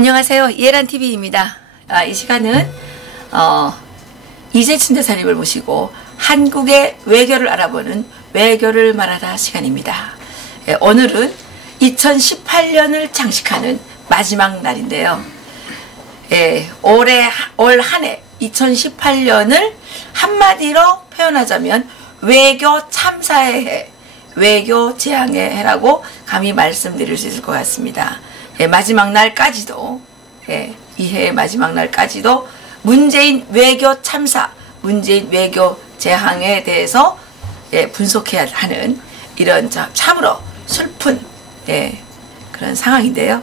안녕하세요. 예란TV입니다. 이 시간은 이재춘 대사님을 모시고 한국의 외교를 알아보는 외교를 말하다 시간입니다. 오늘은 2018년을 장식하는 마지막 날인데요. 올 한 해 2018년을 한마디로 표현하자면 외교 참사의 해, 외교 재앙의 해라고 감히 말씀드릴 수 있을 것 같습니다. 마지막 날까지도, 이 해의 마지막 날까지도 문재인 외교 참사, 문재인 외교 재앙에 대해서 분석해야 하는 이런 참으로 슬픈 그런 상황인데요.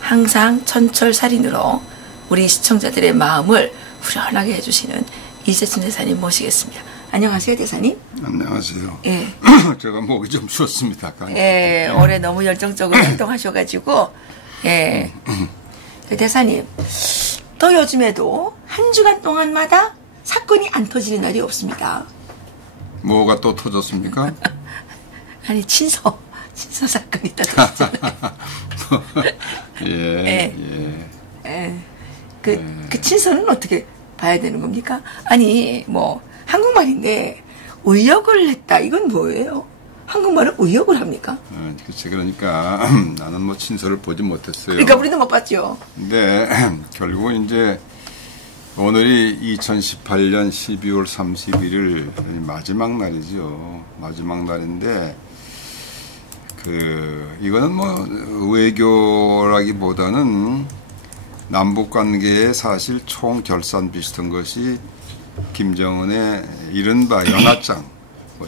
항상 천철살인으로 우리 시청자들의 마음을 후련하게 해주시는 이재춘 대사님 모시겠습니다. 안녕하세요, 대사님. 안녕하세요. 제가 목이 좀 쉬었습니다. 올해 너무 열정적으로 활동하셔가지고, 대사님, 또 요즘에도 한 주간 동안마다 사건이 안 터지는 날이 없습니다. 뭐가 또 터졌습니까? 아니, 친서 사건이 터졌잖아요. 그 친서는 어떻게 봐야 되는 겁니까? 아니, 한국말인데 의역을 했다. 이건 뭐예요? 한국말을 의역을 합니까? 그치. 그러니까 나는 친서를 보지 못했어요. 그러니까 우리도 못 봤죠. 근데 결국 이제 오늘이 2018년 12월 31일 마지막 날이죠. 마지막 날인데 이거는 외교라기보다는 남북관계의 사실 총결산 비슷한 것이 김정은의 이른바 연하장,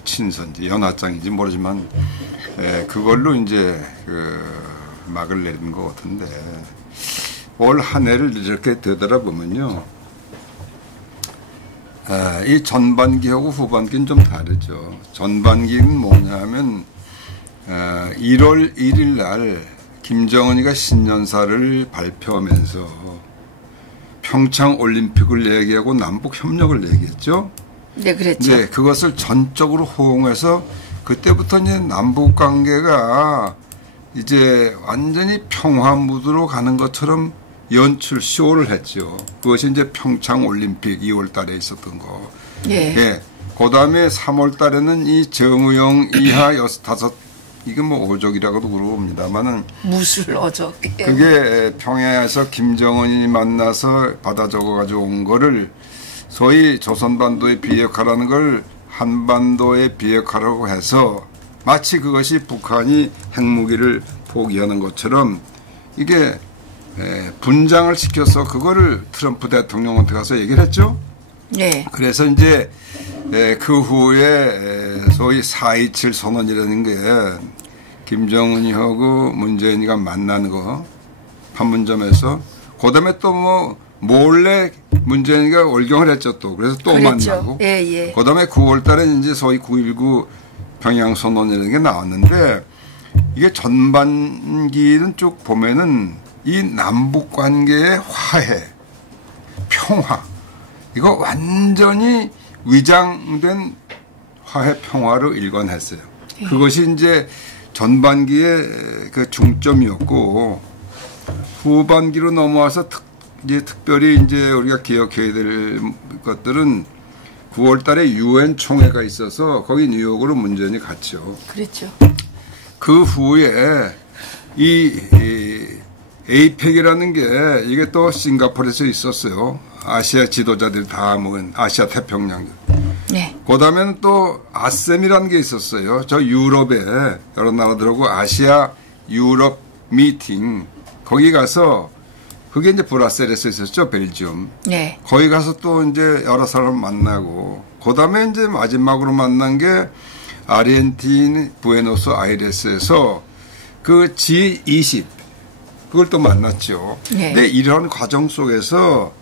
친서인지 연하장인지 모르지만, 그걸로 이제 막을 내린 것 같은데, 올 한 해를 이렇게 되돌아보면요, 이 전반기하고 후반기는 좀 다르죠. 전반기는 뭐냐면, 1월 1일 날 김정은이가 신년사를 발표하면서 평창 올림픽을 얘기하고 남북 협력을 얘기했죠. 네, 그랬죠. 네, 그것을 전적으로 호응해서 그때부터 이제 남북 관계가 이제 완전히 평화 무드로 가는 것처럼 쇼를 했죠. 그것이 이제 평창 올림픽 2월 달에 있었던 거. 네. 그 다음에 3월 달에는 이 정의용 이하 6, 5 이게 어족이라고도 그럽니다만은 무술 어족. 그게 평양에서 김정은이 만나서 받아 적어가지고 온 거를 소위 조선반도에 비핵화라는 걸 한반도에 비핵화라고 해서 마치 그것이 북한이 핵무기를 포기하는 것처럼 이게 분장을 시켜서 그거를 트럼프 대통령한테 가서 얘기를 했죠. 네. 그래서 이제 그 후에 소위 4.27 선언이라는 게 김정은이하고 문재인이가 만나는 거 판문점에서 그다음에 또 몰래 문재인이가 월경을 했죠 또. 그래서 또 그랬죠. 만나고 그다음에 9월 달에 이제 소위 9.19 평양 선언이라는 게 나왔는데 이게 전반기는 쭉 보면은 이 남북 관계의 화해, 평화 이거 완전히 위장된 화해 평화로 일관했어요. 그것이 이제 전반기의 그 중점이었고 후반기로 넘어와서 특별히 이제 우리가 기억해야 될 것들은 9월 달에 UN 총회가 있어서 거기 뉴욕으로 문재인이 갔죠. 그렇죠. 그 후에 이 에이펙이라는 게 이게 또 싱가포르에서 있었어요. 아시아 지도자들이 다 모은 아시아 태평양. 네. 그 다음에는 또 아셈이라는 게 있었어요. 저 유럽에 여러 나라들하고 아시아 유럽 미팅 거기 가서 그게 이제 브뤼셀에서 있었죠. 벨지움. 네. 거기 가서 또 이제 여러 사람 만나고 그 다음에 이제 마지막으로 만난 게 아르헨티나 부에노스 아이레스에서 그 G20 그걸 또 만났죠. 네. 근데 이런 과정 속에서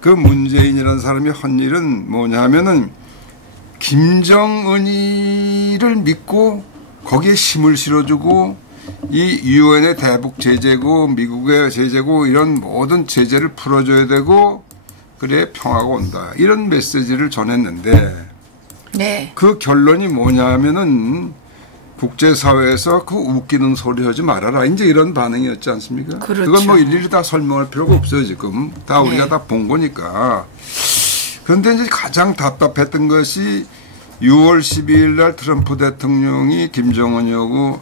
그 문재인이라는 사람이 한 일은 뭐냐 하면은 김정은이를 믿고 거기에 힘을 실어주고 이 유엔의 대북 제재고 미국의 제재고 이런 모든 제재를 풀어줘야 되고 그래 평화가 온다. 이런 메시지를 전했는데 네. 그 결론이 뭐냐 하면은 국제사회에서 그 웃기는 소리 하지 말아라. 이제 이런 반응이었지 않습니까? 그렇죠. 그건 뭐 일일이 다 설명할 필요가 없어요, 지금. 다 우리가 네. 다 본 거니까. 그런데 이제 가장 답답했던 것이 6월 12일 날 트럼프 대통령이 김정은이하고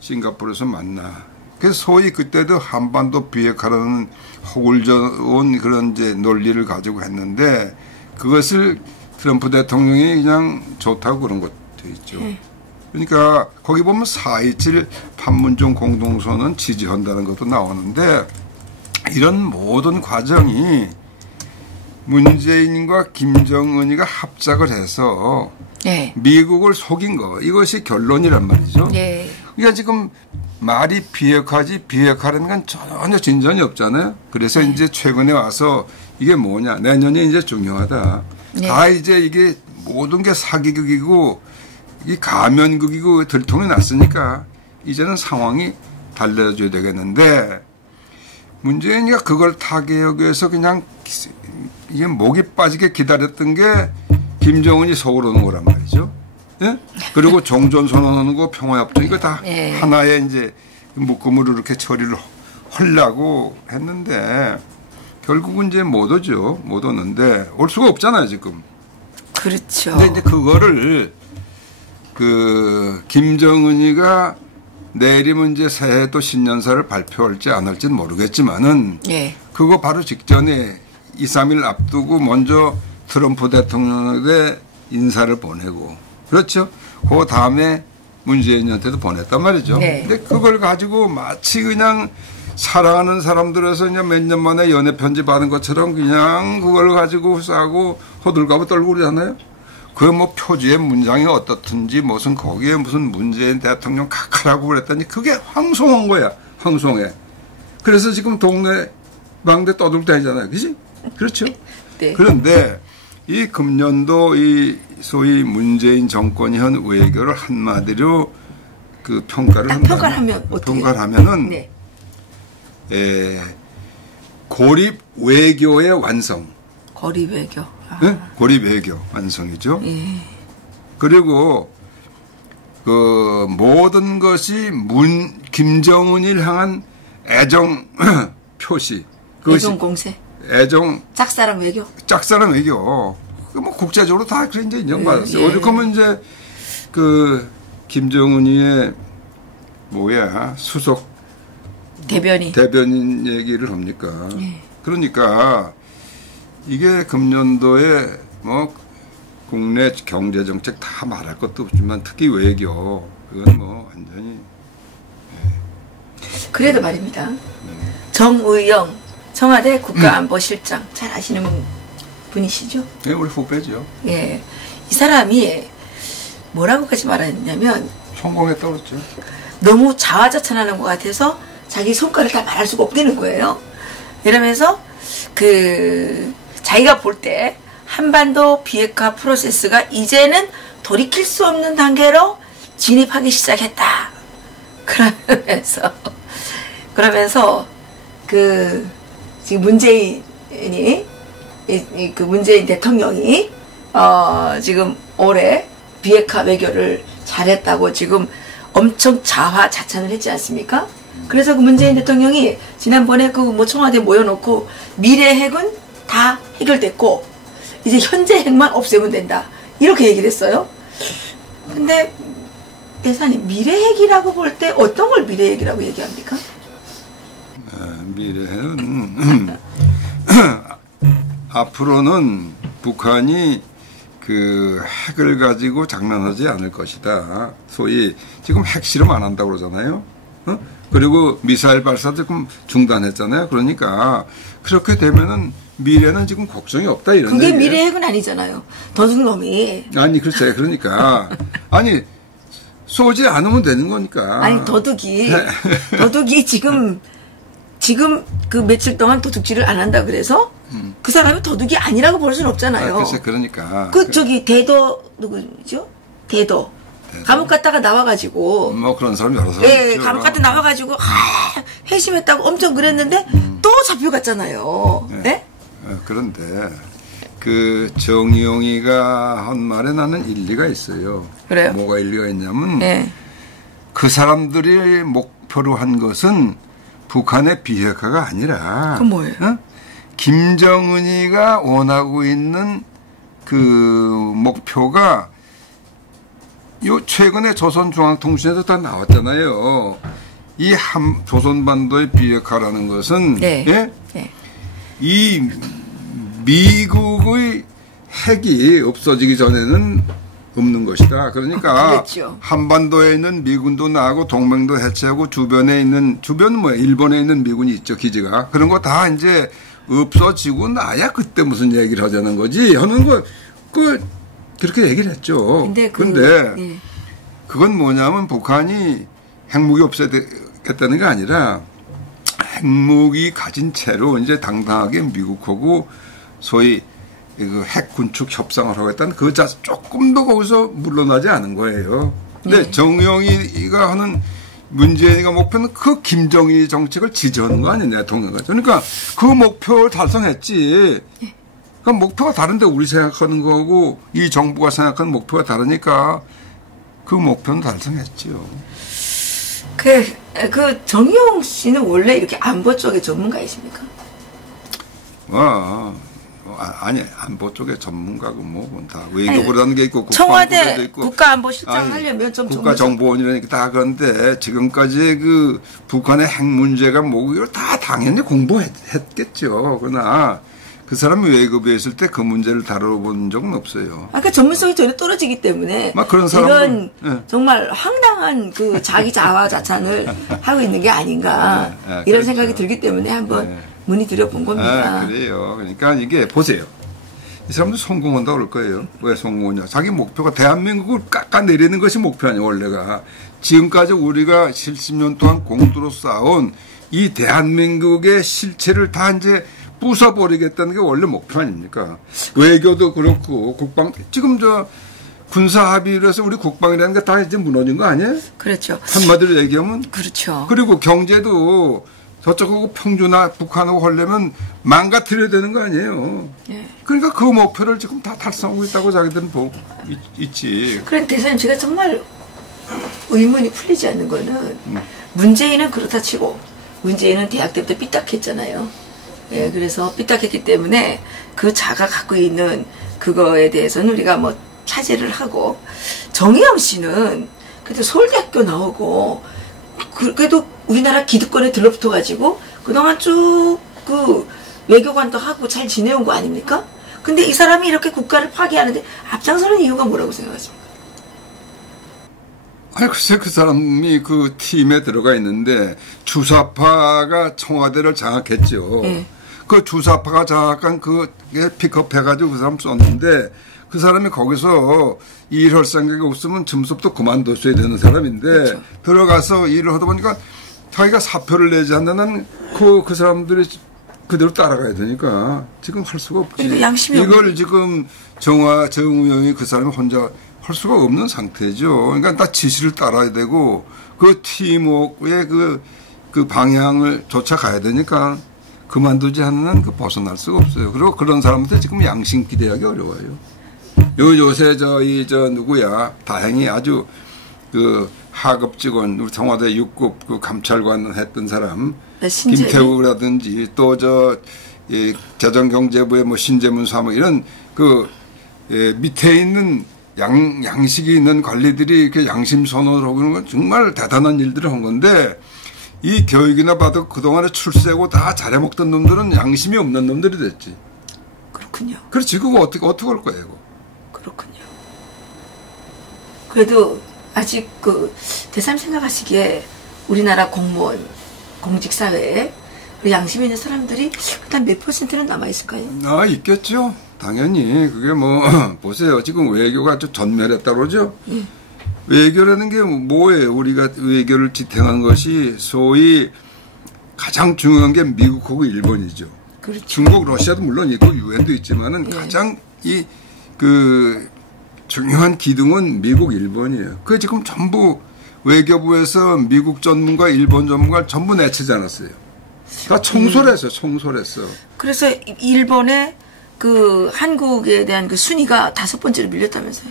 싱가포르에서 만나. 그래서 소위 그때도 한반도 비핵화라는 혹을 저온 그런 이제 논리를 가지고 했는데 그것을 트럼프 대통령이 그냥 좋다고 그런 것도 있죠. 네. 그러니까 거기 보면 4.27 판문점 공동선언 지지한다는 것도 나오는데 이런 모든 과정이 문재인과 김정은이가 합작을 해서 네. 미국을 속인 거 이것이 결론이란 말이죠. 네. 그러니까 지금 말이 비핵화라는 건 전혀 진전이 없잖아요. 그래서 이제 최근에 와서 이게 뭐냐 내년이 이제 중요하다. 네. 다 이제 이게 모든 게 사기극이고 이 가면극이고 들통이 났으니까 이제는 상황이 달라져야 되겠는데 문재인이가 그걸 타개하기 위해서 그냥 이게 목이 빠지게 기다렸던 게 김정은이 속으로 오는 거란 말이죠. 예? 그리고 종전선언하는 거 평화협정 이거 다 네. 하나의 이제 묶음으로 이렇게 처리를 하려고 했는데 결국은 이제 못 오죠. 못 오는데 올 수가 없잖아요 지금. 그렇죠. 근데 이제 그거를 그 김정은이가 내일이면 이제 새해 또 신년사를 발표할지 안 할지는 모르겠지만은 네. 그거 바로 직전에 2, 3일 앞두고 먼저 트럼프 대통령에게 인사를 보내고 그렇죠. 그 다음에 문재인한테도 보냈단 말이죠. 네. 근데 그걸 가지고 마치 그냥 사랑하는 사람들에서 그냥 몇 년 만에 연애 편지 받은 것처럼 그냥 그걸 가지고 싸고 호들갑을 떨고 그러잖아요. 그 뭐 표지의 문장이 어떻든지 무슨 거기에 무슨 문재인 대통령 카카라고 그랬더니 그게 황송한 거야. 황송해. 그래서 지금 동네 방대 떠들고 다니잖아요. 그지? 그렇죠? 네. 그런데 이 금년도 이 소위 문재인 정권이 한 외교를 한마디로 그 평가를 한다면 평가를 하면 어떻게? 평가를 하면은 네. 고립 외교의 완성. 거리 외교. 아. 네? 고립 외교 완성이죠. 예. 그리고 그 모든 것이 김정은을 향한 애정 표시. 애정 공세. 애정 짝사랑 외교. 짝사랑 외교. 그 뭐 국제적으로 다 그래 이제 인정받았어요. 예. 어디 가면 이제 그 김정은이의 뭐야 수석 대변인 얘기를 합니까? 예. 그러니까 이게 금년도에 뭐 국내 경제 정책 다 말할 것도 없지만 특히 외교 그건 뭐 완전히 그래도 말입니다. 정의영 청와대 국가안보실장 잘 아시는 분이시죠? 네, 우리 후배죠. 예. 이 사람이 뭐라고까지 말했냐면 성공했다고 그랬죠. 너무 자화자찬하는 것 같아서 자기 성과를 다 말할 수가 없다는 거예요. 이러면서 그 자기가 볼 때 한반도 비핵화 프로세스가 이제는 돌이킬 수 없는 단계로 진입하기 시작했다. 그러면서 그 지금 문재인이 그 문재인 대통령이 지금 올해 비핵화 외교를 잘했다고 지금 엄청 자화자찬을 했지 않습니까? 그래서 그 문재인 대통령이 지난번에 그 뭐 청와대 모여놓고 미래 핵은 다 해결됐고 이제 현재 핵만 없애면 된다 이렇게 얘기를 했어요. 근데 대사님 미래 핵이라고 볼 때 어떤 걸 미래 핵이라고 얘기합니까? 미래 핵은 앞으로는 북한이 그 핵을 가지고 장난하지 않을 것이다. 소위 지금 핵실험 안 한다고 그러잖아요. 그리고 미사일 발사도 지금 중단했잖아요. 그러니까 그렇게 되면은 미래는 지금 걱정이 없다 이런 그게 얘기예요. 미래 핵은 아니잖아요. 도둑놈이. 아니 그렇죠. 그러니까 아니 쏘지 않으면 되는 거니까. 아니 도둑이 지금 그 며칠 동안 도둑질을 안 한다 그래서 그 사람이 도둑이 아니라고 볼 수는 없잖아요. 글쎄 그러니까. 저기 대도 누구죠? 대도. 감옥 갔다가 나와가지고. 뭐 그런 사람 여러 사람 예, 있죠. 감옥 갔다 나와가지고 회심했다고 엄청 그랬는데 또 잡혀갔잖아요. 예? 그런데 그 정의용이가 한 말에 나는 일리가 있어요. 그래요? 뭐가 일리가 있냐면 예. 그 사람들이 목표로 한 것은 북한의 비핵화가 아니라 그건 뭐예요? 김정은이가 원하고 있는 그 목표가 요 최근에 조선중앙통신에서 다 나왔잖아요. 이 조선반도의 비핵화라는 것은 네. 예? 네. 이 미국의 핵이 없어지기 전에는 없는 것이다. 그러니까 그랬죠. 한반도에 있는 미군도 나가고 동맹도 해체하고 주변은 뭐야? 일본에 있는 미군이 있죠. 기지가. 그런 거 다 이제 없어지고 나야 그때 무슨 얘기를 하자는 거지. 하는 거 그렇게 얘기를 했죠. 근데 네. 그건 뭐냐면 북한이 핵무기 없애겠다는 게 아니라 핵무기 가진 채로 이제 당당하게 미국하고 소위 핵 군축 협상을 하겠다는 그 자세 조금 더 거기서 물러나지 않은 거예요. 근데 네. 정영이가 하는 문재인이가 목표는 그 김정일 정책을 지지하는 거 아니냐, 동맹가. 그러니까 그 목표를 달성했지. 그 목표가 다른데 우리 생각하는 거고 이 정부가 생각하는 목표가 다르니까 그 목표는 달성했지요. 그 정의용 씨는 원래 이렇게 안보 쪽의 전문가이십니까? 아니 안보 쪽의 전문가고 뭐고 다 외교부라는 게 있고 청와대 있고 국가안보실장 하려면 좀 국가정보원이라니까 다 그런데 지금까지 그 북한의 핵 문제가 뭐고 다 당연히 공부했겠죠. 그러나 그 사람이 외교부에 있을 때 그 문제를 다뤄본 적은 없어요. 아까 전문성이 전혀 떨어지기 때문에 그런 이런 네. 정말 황당한 그 자기 자화자찬을 하고 있는 게 아닌가 이런 그렇죠. 생각이 들기 때문에 한번 문의드려본 겁니다. 그래요. 그러니까 이게 보세요. 이 사람들 성공한다고 그럴 거예요. 왜 성공하냐. 자기 목표가 대한민국을 깎아내리는 것이 목표 아니에요. 원래가. 지금까지 우리가 70년 동안 공도로 쌓아온 이 대한민국의 실체를 다 이제 부숴버리겠다는 게 원래 목표 아닙니까? 외교도 그렇고 지금 군사 합의를 해서 우리 국방이라는 게 다 이제 무너진 거 아니에요? 그렇죠. 한마디로 얘기하면. 그렇죠. 그리고 경제도 저쪽하고 평주나 북한하고 하려면 망가뜨려야 되는 거 아니에요. 예. 그러니까 그 목표를 지금 다 달성하고 있다고 자기들은 있지. 그런데 대사님 제가 정말 의문이 풀리지 않는 거는 문재인은 그렇다 치고 문재인은 대학 때부터 삐딱했잖아요. 예, 그래서 삐딱했기 때문에 그 자가 갖고 있는 그거에 대해서는 우리가 뭐 차지를 하고 정의영 씨는 그래도 서울대학교 나오고 그래도 우리나라 기득권에 들러붙어 가지고 그동안 쭉 그 외교관도 하고 잘 지내온 거 아닙니까? 근데 이 사람이 이렇게 국가를 파괴하는데 앞장서는 이유가 뭐라고 생각하십니까? 아니 글쎄 그 사람이 그 팀에 들어가 있는데 주사파가 청와대를 장악했죠. 네. 그 주사파가 장악한 그 픽업해가지고 그 사람 썼는데 그 사람이 거기서 일할 생각이 없으면 점수부터 그만뒀어야 되는 사람인데 그렇죠. 들어가서 일을 하다 보니까 자기가 사표를 내지 않는 그 사람들이 그대로 따라가야 되니까 지금 할 수가 없지. 양심이 이걸 없는. 지금 정우영이 그 사람이 혼자 할 수가 없는 상태죠. 그러니까 다 지시를 따라야 되고 그 팀워크의 그 방향을 쫓아가야 되니까 그만두지 않는 그 벗어날 수가 없어요. 그리고 그런 사람한테 지금 양심 기대하기 어려워요. 요새 누구야 다행히 아주 그 하급 직원 우리 청와대 6급 그 감찰관 했던 사람 김태우라든지 또 재정경제부의 뭐 신재문 사무 이런 밑에 있는 양식이 있는 관리들이 이렇게 양심 선언을 하고 있는 건 정말 대단한 일들을 한 건데 이 교육이나 봐도 그동안에 출세하고 다 잘해먹던 놈들은 양심이 없는 놈들이 됐지. 그렇군요. 그렇지. 그거 어떻게 할 거예요, 이거. 그렇군요. 그래도 아직 대사님 생각하시기에 우리나라 공무원, 공직사회에 양심 있는 사람들이 일단 몇 %는 남아있을까요? 있겠죠. 당연히. 그게 보세요. 지금 외교가 아주 전멸했다고 그러죠? 예. 외교라는 게 뭐예요? 우리가 외교를 지탱한 것이 소위 가장 중요한 게 미국하고 일본이죠. 그렇죠. 중국, 러시아도 물론 있고 유엔도 있지만은 예. 가장 중요한 기둥은 미국, 일본이에요. 그게 지금 전부 외교부에서 미국 전문가, 일본 전문가를 전부 내치지 않았어요. 다 청소를 했어요. 청소를 했어. 그래서 일본의 한국에 대한 순위가 5번째로 밀렸다면서요?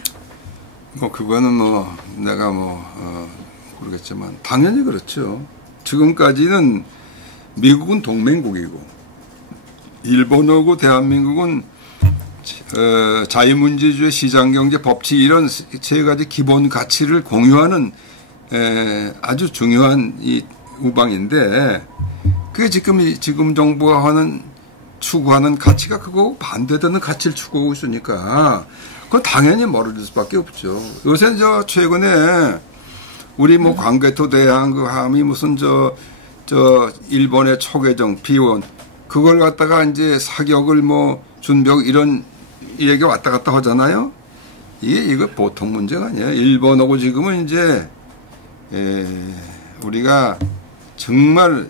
그거는 내가 모르겠지만 당연히 그렇죠. 지금까지는 미국은 동맹국이고 일본하고 대한민국은 자유민주주의, 시장경제, 법치 이런 세 가지 기본 가치를 공유하는 아주 중요한 이 우방인데 그게 지금 정부가 추구하는 가치가 그거 반대되는 가치를 추구하고 있으니까 그건 당연히 멀어질 수밖에 없죠. 요새 최근에 우리 뭐 광개토 대항 그 함이 무슨 일본의 초계정 비원 그걸 갖다가 이제 사격을 뭐 준비하고 이런 얘기가 왔다 갔다 하잖아요. 이거 보통 문제가 아니에요. 일본하고 지금은 이제 우리가 정말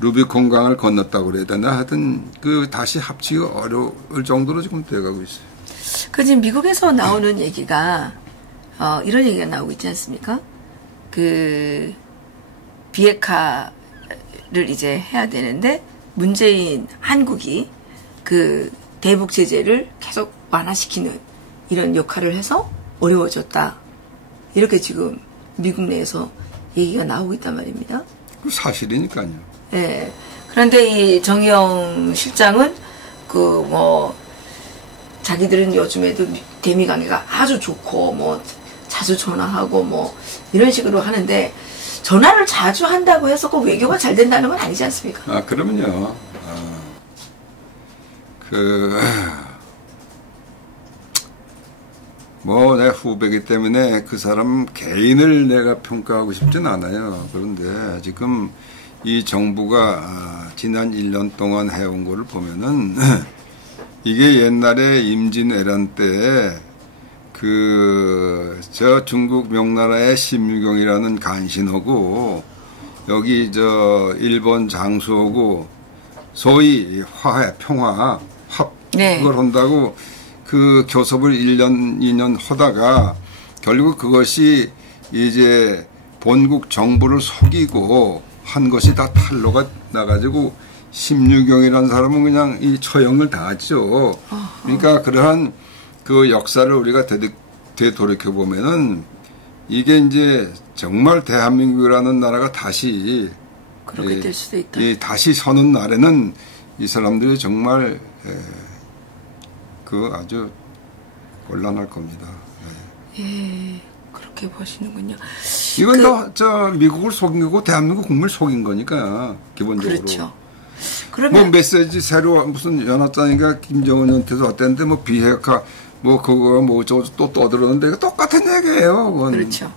루비콘 강을 건넜다고 그래야 되나 하여튼 다시 합치기가 어려울 정도로 지금 돼가고 있어요. 그 지금 미국에서 나오는 얘기가 이런 얘기가 나오고 있지 않습니까? 비핵화를 이제 해야 되는데 문재인 한국이 대북 제재를 계속 완화시키는 이런 역할을 해서 어려워졌다. 이렇게 지금 미국 내에서 얘기가 나오고 있단 말입니다. 그 사실이니까요. 네. 그런데 이 정의용 실장은 자기들은 요즘에도 대미 관계가 아주 좋고 뭐 자주 전화하고 뭐 이런 식으로 하는데 전화를 자주 한다고 해서 그 외교가 잘 된다는 건 아니지 않습니까? 아, 그러면요. 내 후배이기 때문에 그 사람 개인을 내가 평가하고 싶진 않아요. 그런데 지금 이 정부가 지난 1년 동안 해온 거를 보면은 이게 옛날에 임진왜란 때 중국 명나라의 심유경이라는 간신하고 여기 일본 장수하고 소위 화해, 평화, 그걸 한다고 그 교섭을 1년, 2년 하다가 결국 그것이 이제 본국 정부를 속이고 한 것이 다 탄로가 나가지고 심유경이라는 사람은 그냥 이 처형을 당했죠. 그러니까 그러한 그 역사를 우리가 되돌이켜 보면은 이게 이제 정말 대한민국이라는 나라가 다시 그렇게 될 수도 있다. 다시 서는 날에는 이 사람들이 정말 아주 곤란할 겁니다. 예, 그렇게 보시는군요. 이건 미국을 속인 거고 대한민국 국민을 속인 거니까 기본적으로. 그렇죠. 그러면 메시지 새로 무슨 연합장인가 김정은한테서 왔다는데 비핵화 그거 또 떠들었는데 이거 똑같은 얘기예요. 그건. 그렇죠.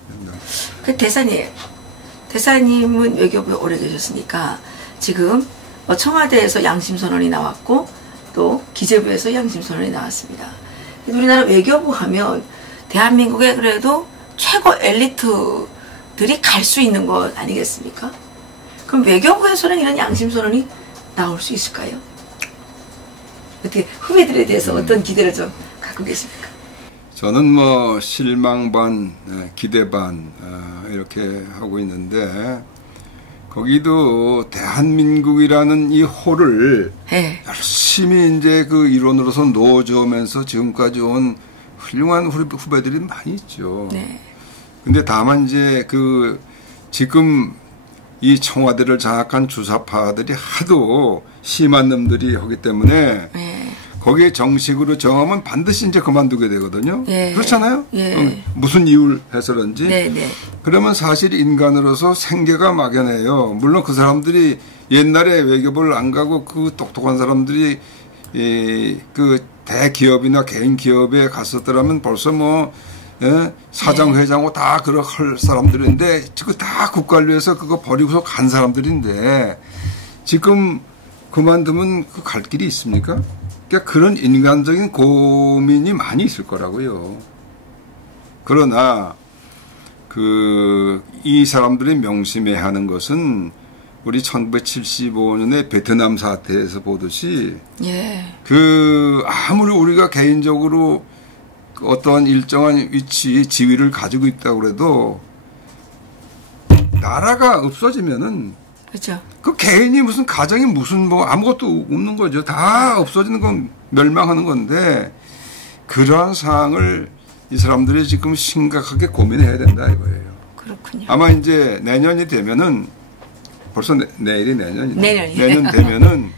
대사님은 외교부에 오래 계셨으니까 지금 청와대에서 양심선언이 나왔고 또 기재부에서 양심선언이 나왔습니다. 우리나라 외교부 하면 대한민국의 그래도 최고 엘리트들이 갈 수 있는 것 아니겠습니까? 그럼 외교부에서는 이런 양심선언이 나올 수 있을까요? 어떻게 후배들에 대해서 어떤 기대를 좀 갖고 계십니까? 저는 실망 반, 기대 반 이렇게 하고 있는데 거기도 대한민국이라는 이 호를 열심히 이제 그 일원으로서 놓아주면서 지금까지 온 훌륭한 후배들이 많이 있죠. 네. 근데 다만 이제 지금 이 청와대를 장악한 주사파들이 하도 심한 놈들이 하기 때문에 거기에 정식으로 정하면 반드시 이제 그만두게 되거든요. 그렇잖아요? 무슨 이유를 해서든지. 그러면 사실 인간으로서 생계가 막연해요. 물론 그 사람들이 옛날에 외교부를 안 가고 그 똑똑한 사람들이 그 대기업이나 개인 기업에 갔었더라면 벌써 사장, 회장하고 다 그럴 사람들인데 지금 다 국관료에서 그거 버리고서 간 사람들인데 지금 그만두면 갈 길이 있습니까? 그러니까 그런 인간적인 고민이 많이 있을 거라고요. 그러나 이 사람들이 명심해야 하는 것은 우리 1975년에 베트남 사태에서 보듯이 아무리 우리가 개인적으로 어떠한 일정한 위치, 지위를 가지고 있다고 해도 나라가 없어지면은 그렇죠. 그 개인이 무슨 가정이 무슨 아무것도 없는 거죠. 다 없어지는 건 멸망하는 건데 그러한 상황을 이 사람들이 지금 심각하게 고민해야 된다 이거예요. 그렇군요. 아마 이제 내년이 되면은 벌써 내일이 내년이죠. 내년이요. 내년 되면은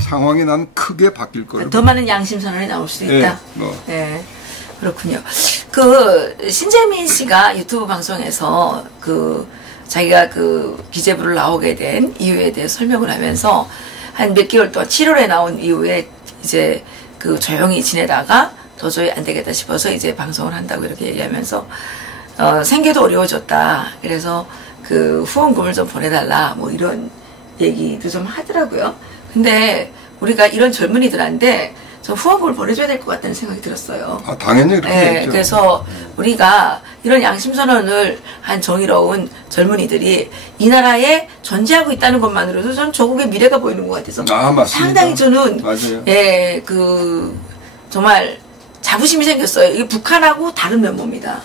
상황이 난 크게 바뀔 거예요. 더 많은 양심 선언이 나올 수도 있다. 뭐. 네. 그렇군요. 그 신재민 씨가 유튜브 방송에서 그 자기가 그 기재부를 나오게 된 이유에 대해 설명을 하면서 한 몇 개월 동안 7월에 나온 이후에 이제 그 조용히 지내다가 도저히 안 되겠다 싶어서 이제 방송을 한다고 이렇게 얘기하면서 생계도 어려워졌다. 그래서 그 후원금을 좀 보내달라. 뭐 이런 얘기도 좀 하더라고요. 근데 우리가 이런 젊은이들한테 좀 후원금을 보내줘야 될 것 같다는 생각이 들었어요. 아, 당연히 그렇게 했죠. 그래서 우리가 이런 양심선언을 한 정의로운 젊은이들이 이 나라에 존재하고 있다는 것만으로도 전 조국의 미래가 보이는 것 같아서 맞습니다. 상당히 저는 맞아요. 그 정말 자부심이 생겼어요. 이게 북한하고 다른 면모입니다.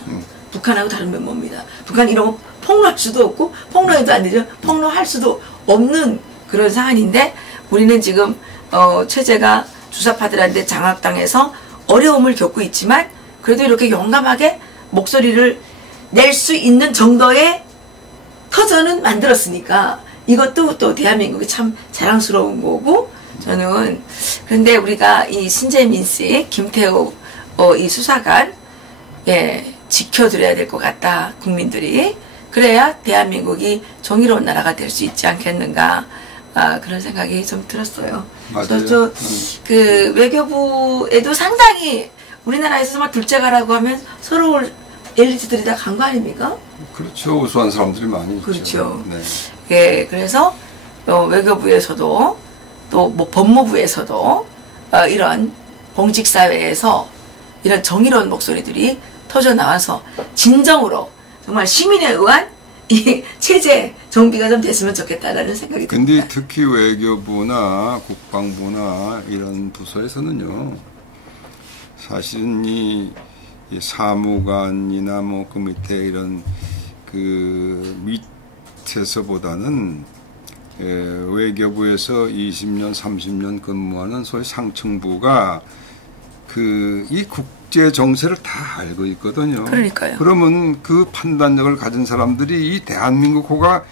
북한하고 다른 면모입니다. 북한 이런 거 폭로할 수도 없고 폭로해도 안 되죠. 폭로할 수도 없는 그런 사안인데 우리는 지금 체제가 주사파들한테 장악당해서 어려움을 겪고 있지만 그래도 이렇게 용감하게 목소리를 낼 수 있는 정도의 터전은 만들었으니까 이것도 또 대한민국이 참 자랑스러운 거고 저는 그런데 우리가 이 신재민 씨, 김태우 이 수사관 지켜드려야 될 것 같다. 국민들이. 그래야 대한민국이 정의로운 나라가 될 수 있지 않겠는가. 그런 생각이 좀 들었어요. 맞아요. 그 외교부에도 상당히 우리나라에서 정말 둘째가라고 하면 서러울 엘리트들이 다 간 거 아닙니까? 그렇죠. 우수한 사람들이 많이 그렇죠. 있죠. 네. 예, 그래서 외교부에서도 또 뭐 법무부에서도 이런 공직사회에서 이런 정의로운 목소리들이 터져 나와서 진정으로 정말 시민에 의한 이 체제 정비가 좀 됐으면 좋겠다라는 생각이 듭니다. 근데 특히 외교부나 국방부나 이런 부서에서는요, 사실은 이 사무관이나 뭐 그 밑에 이런 그 밑에서보다는 외교부에서 20년, 30년 근무하는 소위 상층부가 이 국제 정세를 다 알고 있거든요. 그러니까요. 그러면 그 판단력을 가진 사람들이 이 대한민국 호가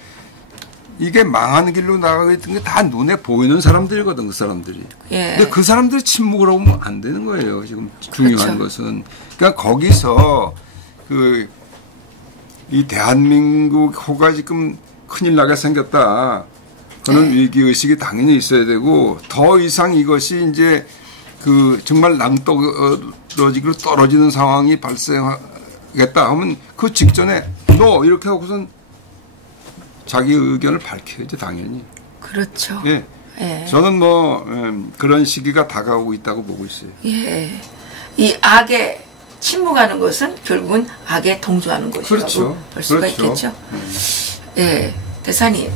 이게 망하는 길로 나가고 있던 게 다 눈에 보이는 사람들이거든, 그 사람들이. 예. 근데 그 사람들이 침묵을 하면 안 되는 거예요. 지금 중요한 그렇죠. 것은. 그러니까 거기서 이 대한민국 호가 지금 큰일 나게 생겼다. 그런 위기의식이 당연히 있어야 되고, 더 이상 이것이 이제 정말 낭떠러지기로 떨어지는 상황이 발생하겠다 하면 그 직전에 너 이렇게 하고선 자기 의견을 밝혀야지, 당연히. 그렇죠. 예. 예. 저는 그런 시기가 다가오고 있다고 보고 있어요. 예. 이 악에 침묵하는 것은 결국은 악에 동조하는 것이라고 그렇죠. 볼 수가 그렇죠. 있겠죠. 예. 대사님,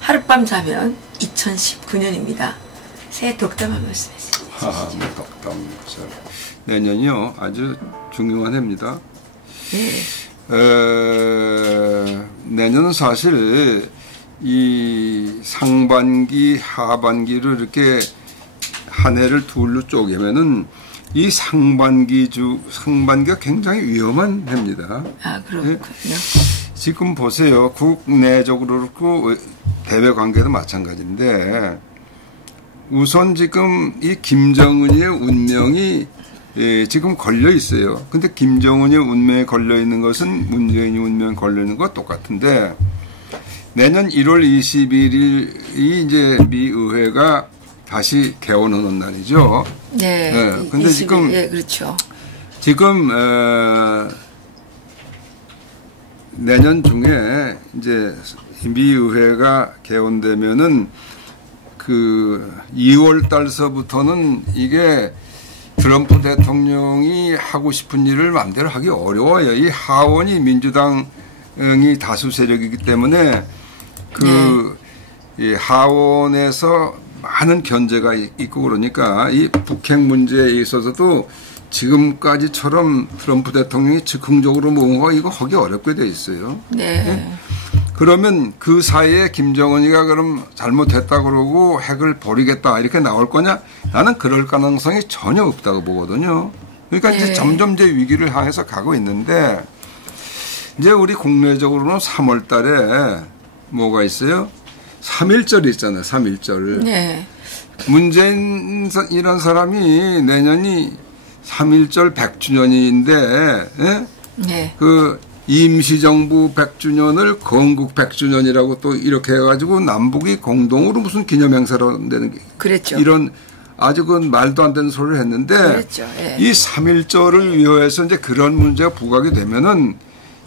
하룻밤 자면 2019년입니다. 새해 덕담 한 말씀 해주시죠. 덕담. 내년이요. 아주 중요한 해입니다. 예. 내년은 사실 이 상반기, 하반기를 이렇게 한 해를 둘로 쪼개면은 이 상반기가 굉장히 위험한 해입니다. 아, 그렇군요. 지금 보세요. 국내적으로 그렇고 대외 관계도 마찬가지인데 우선 지금 이 김정은의 운명이 지금 걸려 있어요. 근데 김정은의 운명에 걸려 있는 것은 문재인이 운명에 걸려 있는 것과 똑같은데 내년 1월 21일이 이제 미 의회가 다시 개원하는 날이죠. 네. 근데 지금 예, 그렇죠. 지금 내년 중에 이제 미 의회가 개원되면은 2월 달서부터는 이게 트럼프 대통령이 하고 싶은 일을 마음대로 하기 어려워요. 이 하원이 민주당이 다수 세력이기 때문에 이 하원에서 많은 견제가 있고 그러니까 이 북핵 문제에 있어서도 지금까지처럼 트럼프 대통령이 즉흥적으로 뭔가 이거 하기 어렵게 돼 있어요. 네. 그러면 그 사이에 김정은이가 그럼 잘못했다 그러고 핵을 버리겠다 이렇게 나올 거냐? 나는 그럴 가능성이 전혀 없다고 보거든요. 그러니까 이제 점점 이제 위기를 향해서 가고 있는데 이제 우리 국내적으로는 3월 달에 뭐가 있어요? 3.1절 있잖아요. 3.1절. 네. 문재인이라는 사람이 내년이 3.1절 100주년인데, 예? 네. 그 임시정부 100주년을 건국 100주년이라고 또 이렇게 해가지고 남북이 공동으로 무슨 기념행사를 한다는 게. 그랬죠. 이런 아주 그 말도 안 되는 소리를 했는데. 그랬죠. 예. 이 3.1절을 위해서 이제 그런 문제가 부각이 되면은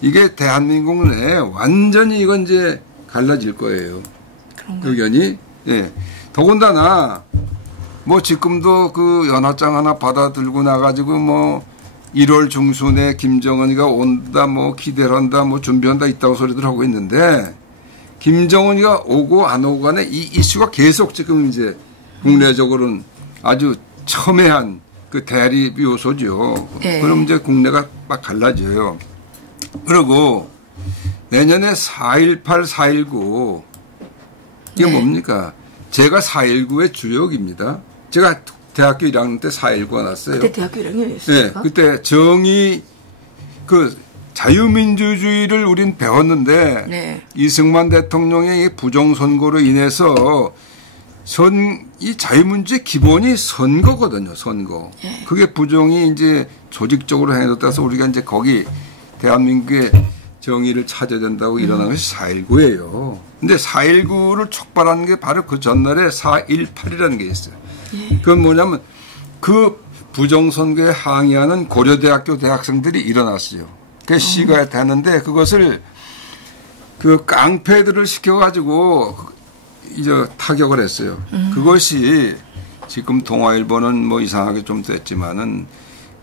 이게 대한민국 내에 완전히 이건 이제 갈라질 거예요. 그런가요? 의견이. 예. 더군다나 뭐 지금도 그 연화장 하나 받아들고 나가지고 뭐 1월 중순에 김정은이가 온다 뭐 기대를 한다 뭐 준비한다 있다고 소리들 하고 있는데 김정은이가 오고 안 오고 간에 이 이슈가 계속 지금 이제 국내적으로는 아주 첨예한 그 대립 요소죠. 네. 그럼 이제 국내가 막 갈라져요. 그리고 내년에 4.18, 4.19 이게 네. 뭡니까? 제가 4.19의 주역입니다. 제가 대학교 1학년 때 4.19가 났어요. 그때 대학교 1학년이었습니까? 네, 그때 정의, 그 자유민주주의를 우린 배웠는데 네. 이승만 대통령의 부정선거로 인해서 이 자유민주주의 기본이 선거거든요, 선거. 네. 그게 부정이 이제 조직적으로 행해졌다서 우리가 이제 거기 대한민국의 정의를 찾아야 된다고 일어난 것이 4.19예요. 근데 4.19를 촉발한 게 바로 그 전날에 4.18이라는 게 있어요. 예. 그건 뭐냐면 그 부정선거에 항의하는 고려대학교 대학생들이 일어났어요. 그 시가 되는데 그것을 그 깡패들을 시켜가지고 이제 타격을 했어요. 그것이 지금 동아일보는 뭐 이상하게 좀 됐지만은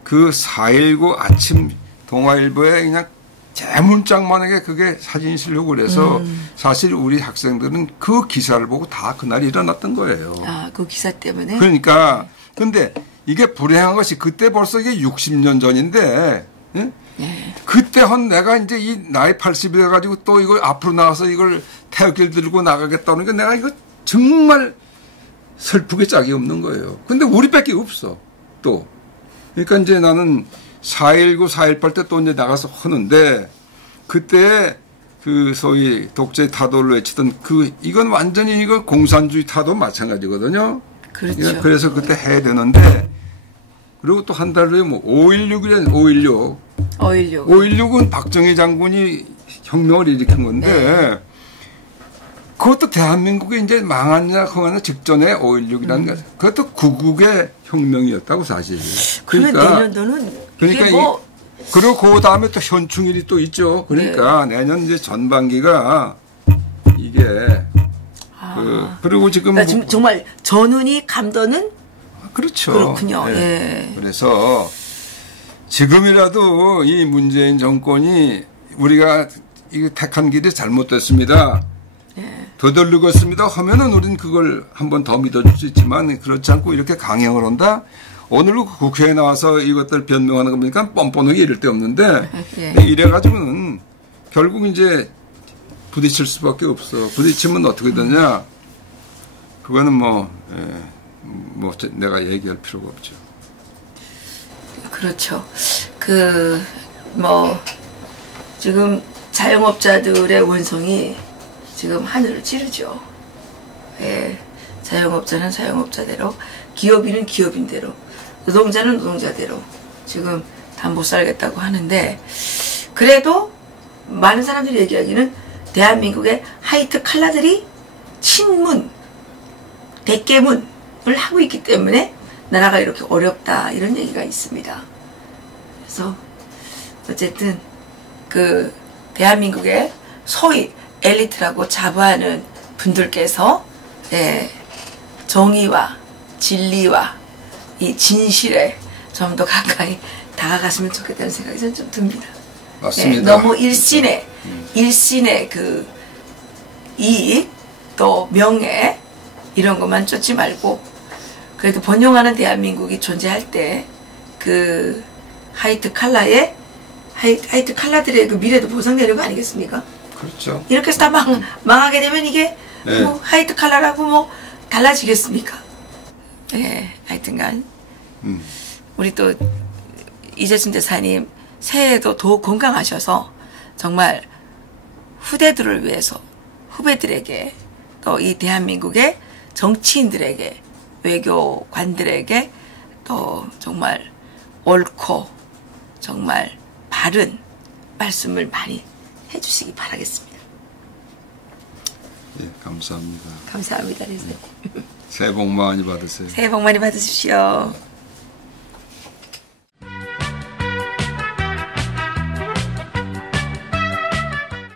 그 4.19 아침 동아일보에 그냥 대문짝만하게 그게 사진이 실려고 그래서 사실 우리 학생들은 그 기사를 보고 다 그날 일어났던 거예요. 아, 그 기사 때문에? 그러니까 근데 이게 불행한 것이 그때 벌써 이게 60년 전인데 응? 네. 그때 한 내가 이제 이 나이 80이 돼가지고 또 이걸 앞으로 나와서 이걸 태극기를 들고 나가겠다는 게 내가 이거 정말 슬프게 짝이 없는 거예요. 근데 우리밖에 없어 또. 그러니까 이제 나는 4.19, 4.18 때 또 이제 나가서 하는데 그때 그 소위 독재 타도를 외치던 이건 완전히 이거 공산주의 타도 마찬가지거든요. 그렇죠. 그래서 그때 해야 되는데 그리고 또 한 달 후에 뭐 5.16이란 5.16. 5.16. 5.16은 박정희 장군이 혁명을 일으킨 건데 네. 그것도 대한민국이 이제 망하냐 흥하냐 직전에 5.16이라는 거 그것도 구국의 혁명이었다고 사실. 그러면 내년도는 그러니까 뭐 그리고 그 다음에 또 현충일이 또 있죠. 그러니까 내년 이제 전반기가 이게 그리고 지금 그러니까 지금 정말 전운이 감도는 그렇죠. 그렇군요. 네. 예. 그래서 지금이라도 이 문재인 정권이 우리가 이 택한 길이 잘못됐습니다. 예. 더덜르겠습니다 하면은 우리는 그걸 한 번 더 믿어줄 수 있지만 그렇지 않고 이렇게 강행을 한다? 오늘 국회에 나와서 이것들 변명하는 거 보니까 뻔뻔하게 이럴 데 없는데 예. 이래가지고는 결국 이제 부딪힐 수밖에 없어. 부딪히면 어떻게 되냐? 그거는 뭐 내가 얘기할 필요가 없죠. 그렇죠. 지금 자영업자들의 원성이 지금 하늘을 찌르죠. 예. 자영업자는 자영업자대로, 기업인은 기업인대로, 노동자는 노동자대로 지금 다 못 살겠다고 하는데, 그래도 많은 사람들이 얘기하기는 대한민국의 하이트 칼라들이 친문, 대깨문을 하고 있기 때문에 나라가 이렇게 어렵다 이런 얘기가 있습니다. 그래서 어쨌든 대한민국의 소위 엘리트라고 자부하는 분들께서 정의와 진리와 이 진실에 좀 더 가까이 다가갔으면 좋겠다는 생각이 저는 좀 듭니다. 맞습니다. 너무 일신의 그 이익 또 명예 이런 것만 쫓지 말고 그래도 번영하는 대한민국이 존재할 때 그 하이트 칼라들의 그 미래도 보장되는 거 아니겠습니까? 그렇죠. 이렇게 해서 다 망하게 되면 이게 뭐 하이트 칼라라고 뭐 달라지겠습니까? 하여튼간 우리 또 이재순 대사님 새해에도 더욱 건강하셔서 정말 후대들을 위해서 후배들에게 또 이 대한민국의 정치인들에게 외교관들에게 또 정말 옳고 정말 바른 말씀을 많이 해주시기 바라겠습니다. 예, 감사합니다. 감사합니다. 새해 복 많이 받으세요. 새해 복 많이 받으십시오.